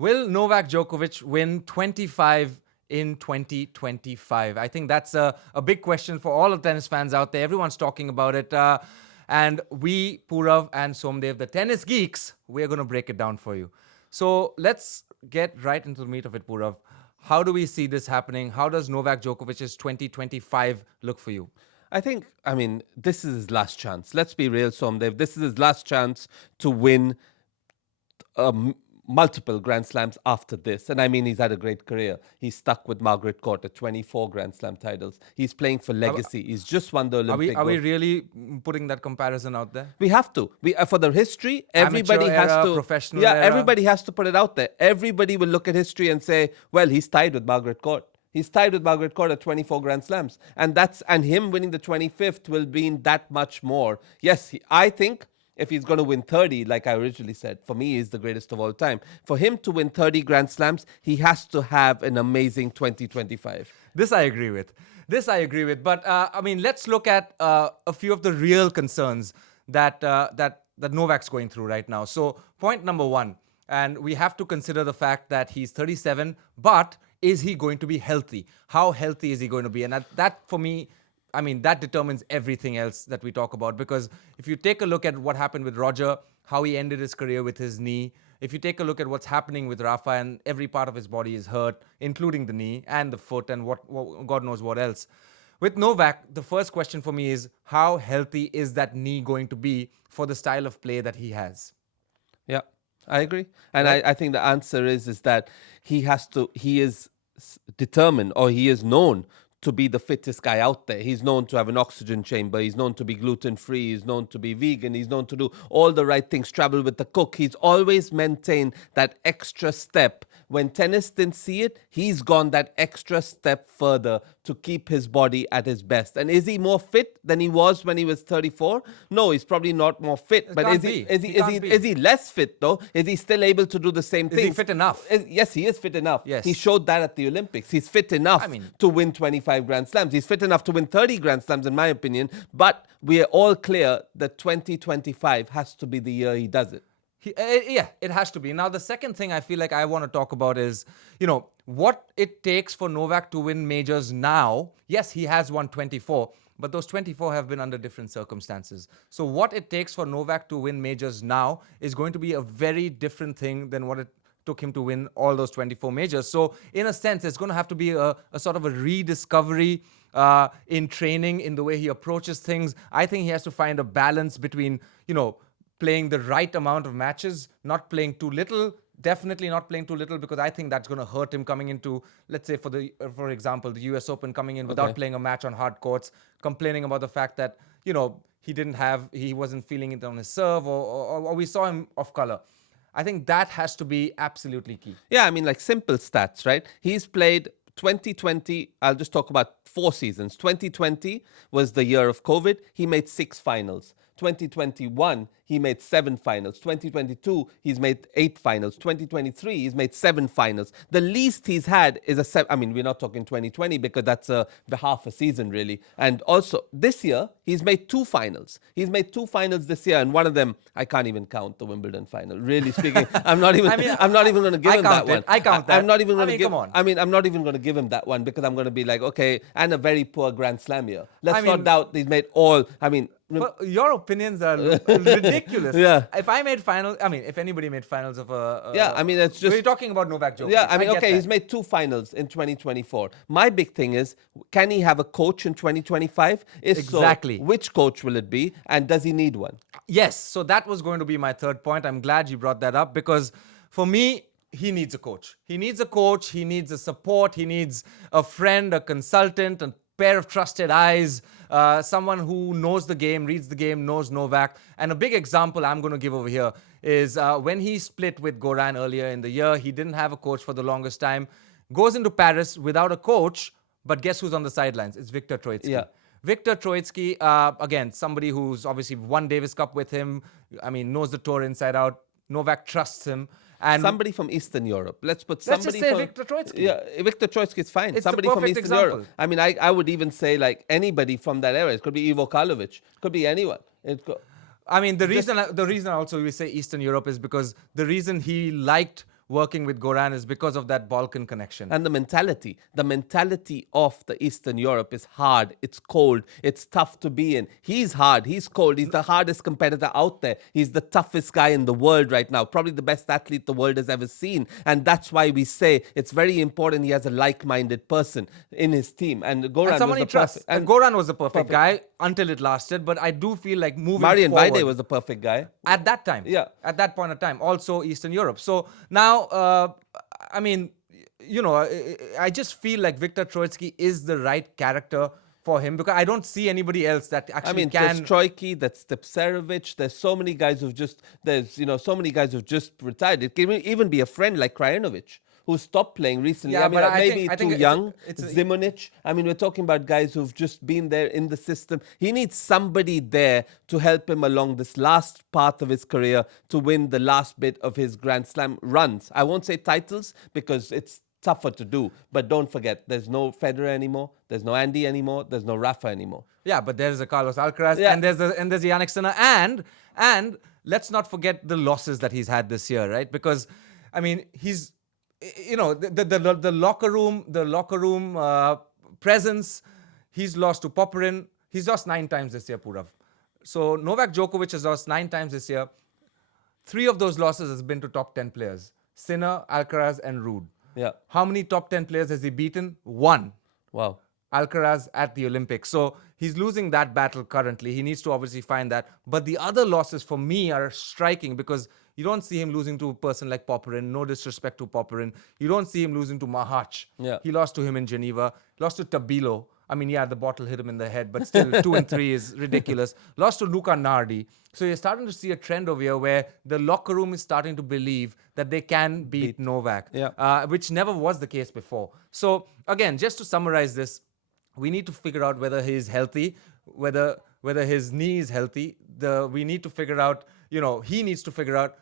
Will Novak Djokovic win 25 in 2025? I think that's a big question for all the tennis fans out there. Everyone's talking about it. And we, Purav and Somdev, the tennis geeks, we're going to break it down for you. So let's get right into the meat of it, Purav. How do we see this happening? How does Novak Djokovic's 2025 look for you? This is his last chance. Let's be real, Somdev. This is his last chance to win multiple Grand Slams after this. And I mean, he's had a great career. He's stuck with Margaret Court at 24 Grand Slam titles. He's playing for legacy. He's just won the Olympic Are we gold. really putting that comparison out there? We have to. For the history, everybody Amateur has era, to. professional era. Everybody has to put it out there. Everybody will look at history and say, well, he's tied with Margaret Court. He's tied with Margaret Court at 24 Grand Slams. And him winning the 25th will mean that much more. Yes, I think if he's going to win 30, like I originally said, for me, he's the greatest of all time. For him to win 30 Grand Slams, he has to have an amazing 2025. This I agree with. But let's look at a few of the real concerns that Novak's going through right now. So point number one, and we have to consider the fact that he's 37, but is he going to be healthy? How healthy is he going to be? And that for me, that determines everything else that we talk about. Because if you take a look at what happened with Roger, how he ended his career with his knee, if you take a look at what's happening with Rafa and every part of his body is hurt, including the knee and the foot and what God knows what else. With Novak, the first question for me is, how healthy is that knee going to be for the style of play that he has? Yeah, I agree. And Right. I think the answer is that he is determined, or he is known to be the fittest guy out there. He's known to have an oxygen chamber. He's known to be gluten-free. He's known to be vegan. He's known to do all the right things, travel with the cook. He's always maintained that extra step. When tennis didn't see it, he's gone that extra step further to keep his body at his best. And is he more fit than he was when he was 34? No, he's probably not more fit. But is he less fit though? Is he still able to do the same thing? Is he fit enough? Yes, he is fit enough. Yes. He showed that at the Olympics. He's fit enough to win 25 Grand Slams. He's fit enough to win 30 Grand Slams, in my opinion. But we are all clear that 2025 has to be the year he does it. It has to be. Now, the second thing I feel like I want to talk about is, what it takes for Novak to win majors now. Yes, he has won 24, but those 24 have been under different circumstances. So what it takes for Novak to win majors now is going to be a very different thing than what it took him to win all those 24 majors. So in a sense, it's going to have to be a sort of a rediscovery in training, in the way he approaches things. I think he has to find a balance between, playing the right amount of matches, not playing too little, definitely not playing too little, because I think that's going to hurt him coming into, let's say, for example, the US Open, coming in without playing a match on hard courts, complaining about the fact that, he wasn't feeling it on his serve, or we saw him off color. I think that has to be absolutely key. Yeah, simple stats, right? He's played 2020, I'll just talk about 4 seasons. 2020 was the year of COVID. He made 6 finals. 2021, he made 7 finals. 2022, he's made 8 finals. 2023, he's made 7 finals. The least he's had is we're not talking 2020 because that's half a season, really. And also, this year, he's made 2 finals. He's made 2 finals this year, and one of them, I can't even count the Wimbledon final. Really speaking, I'm not even going to give him that one. I count that. I'm not even going to give. Come on. I'm not even going to give him that one, because I'm going to be like, okay, and a very poor Grand Slam year. Let's not doubt he's made all. But your opinions are ridiculous. Yeah. If anybody made finals of it's just. We're talking about Novak Djokovic. Yeah, he's made 2 finals in 2024. My big thing is, can he have a coach in 2025? Exactly. So, which coach will it be, and does he need one? Yes, so that was going to be my third point. I'm glad you brought that up, because for me, he needs a coach. He needs a support, he needs a friend, a consultant, a pair of trusted eyes, someone who knows the game, reads the game, knows Novak. And a big example I'm going to give over here is when he split with Goran earlier in the year. He didn't have a coach for the longest time, goes into Paris without a coach, but guess who's on the sidelines? It's Viktor Troicki. Yeah. Viktor Troicki, again, somebody who's obviously won Davis Cup with him, knows the tour inside out. Novak trusts him. And somebody from Eastern Europe. Let's just say Viktor Troicki. Yeah, Viktor Troicki is fine. It's somebody the from perfect Eastern example. Europe. I would even say anybody from that area. It could be Ivo Karlovic. It could be anyone. The reason also we say Eastern Europe is because the reason he liked working with Goran is because of that Balkan connection. And the mentality of the Eastern Europe is hard. It's cold. It's tough to be in. He's hard. He's cold. He's the hardest competitor out there. He's the toughest guy in the world right now. Probably the best athlete the world has ever seen. And that's why we say it's very important he has a like-minded person in his team. And Goran And someone was he the trusts. perfect. And Goran was the perfect guy until it lasted. But I do feel like moving Marian forward... Vaide was the perfect guy. At that time. Yeah. At that point of time. Also Eastern Europe. So now, I mean, you know, I just feel like Viktor Troicki is the right character for him because I don't see anybody else that actually There's Troicki, that's Stepcerovic. There's so many guys who've just retired. It can even be a friend like Krajinovic, who stopped playing recently. Yeah, but I maybe think too young. Zimonjic. We're talking about guys who've just been there in the system. He needs somebody there to help him along this last path of his career to win the last bit of his Grand Slam runs. I won't say titles because it's tougher to do. But don't forget, there's no Federer anymore. There's no Andy anymore. There's no Rafa anymore. Yeah, but there's a Carlos Alcaraz and there's a Yannick Sinner and let's not forget the losses that he's had this year, right? Because I mean, he's, you know, the locker room presence. He's lost to Popyrin. He's lost 9 times this year, Purav. So Novak Djokovic has lost 9 times this year. 3 of those losses has been to top 10 players: Sinner, Alcaraz, and Ruud. Yeah. How many top 10 players has he beaten? 1. Wow. Alcaraz at the Olympics. So he's losing that battle currently. He needs to obviously find that. But the other losses for me are striking because you don't see him losing to a person like Popyrin. No disrespect to Popyrin. You don't see him losing to Mahach. Yeah. He lost to him in Geneva. Lost to Tabilo. I mean, yeah, the bottle hit him in the head, but still 2 and 3 is ridiculous. Lost to Luca Nardi. So you're starting to see a trend over here where the locker room is starting to believe that they can beat Novak, which never was the case before. So again, just to summarize this, we need to figure out whether he's healthy, whether his knee is healthy. We need to figure out, you know, he needs to figure out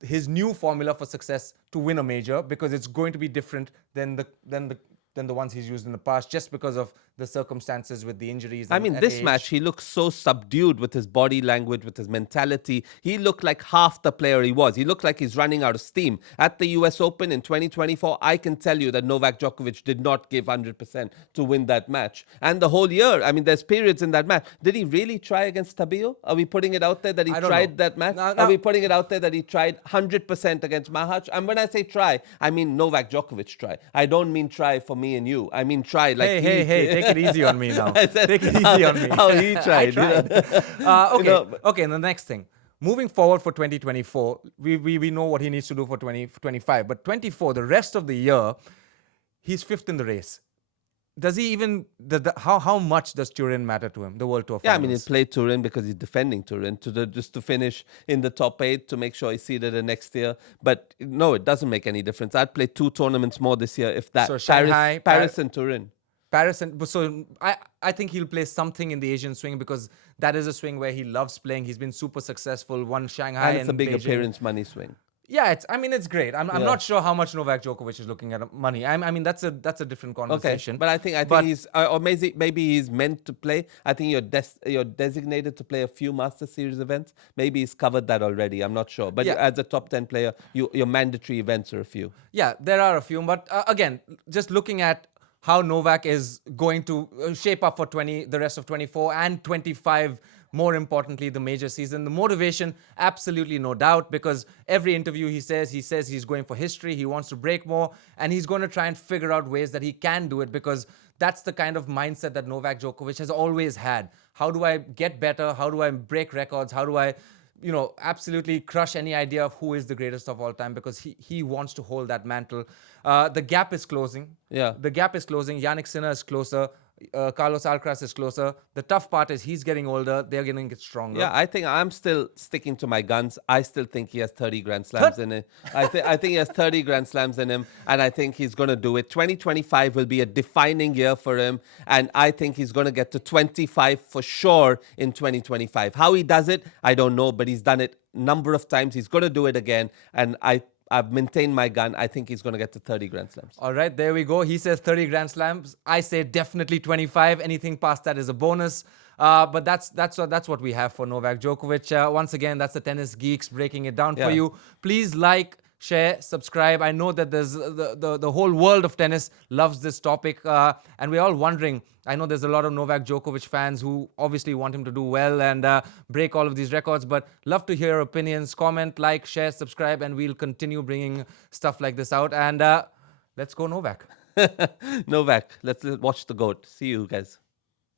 his new formula for success to win a major because it's going to be different than the ones he's used in the past just because of the circumstances with the injuries. This match, he looked so subdued with his body language, with his mentality. He looked like half the player he was. He looked like he's running out of steam. At the US Open in 2024, I can tell you that Novak Djokovic did not give 100% to win that match. And the whole year, there's periods in that match. Did he really try against Tabio? Are we putting it out there that he tried that match? Are we putting it out there that he tried 100% against Mahach? And when I say try, I mean Novak Djokovic try. I don't mean try for me and you. I mean try like hey, take it easy on me now. Take it easy on me. How he tried. Okay, and the next thing. Moving forward for 2024, we know what he needs to do for 2025. But 24, the rest of the year, he's 5th in the race. Does he even... how much does Turin matter to him, the World Tour finals? He played Turin because he's defending Turin just to finish in the top 8 to make sure he's seeded the next year. But no, it doesn't make any difference. I'd play 2 tournaments more this year if that. So Shanghai, Paris and Turin. So I think he'll play something in the Asian swing because that is a swing where he loves playing. He's been super successful. Won Shanghai and it's a big Beijing. Appearance money swing. Yeah, it's great. I'm not sure how much Novak Djokovic is looking at money. That's a different conversation. Okay, but I think he's or maybe he's meant to play. I think you're designated to play a few Master Series events. Maybe he's covered that already. I'm not sure. But as a top 10 player, your mandatory events are a few. Yeah, there are a few. But again, just looking at how Novak is going to shape up for the rest of 24 and 25. More importantly, the major season. The motivation, absolutely no doubt, because every interview he says he's going for history. He wants to break more, and he's going to try and figure out ways that he can do it because that's the kind of mindset that Novak Djokovic has always had. How do I get better? How do I break records? How do I, absolutely crush any idea of who is the greatest of all time because he wants to hold that mantle. The gap is closing. Yeah. The gap is closing. Yannick Sinner is closer. Carlos Alcaraz is closer. The tough part is he's getting older. They're going to get stronger. Yeah, I think I'm still sticking to my guns. I still think he has 30 Grand Slams in it. I think he has 30 Grand Slams in him, and I think he's going to do it. 2025 will be a defining year for him, and I think he's going to get to 25 for sure in 2025. How he does it, I don't know, but he's done it a number of times. He's going to do it again, and I've maintained my gun. I think he's going to get to 30 Grand Slams. All right, there we go. He says 30 Grand Slams. I say definitely 25. Anything past that is a bonus. But that's what we have for Novak Djokovic. Once again, that's the Tennis Geeks breaking it down for you. Please like, share, subscribe. I know that there's the whole world of tennis loves this topic, and we're all wondering. I know there's a lot of Novak Djokovic fans who obviously want him to do well and break all of these records, but love to hear your opinions. Comment, like, share, subscribe, and we'll continue bringing stuff like this out. And let's go Novak. Novak, let's watch the GOAT. See you guys.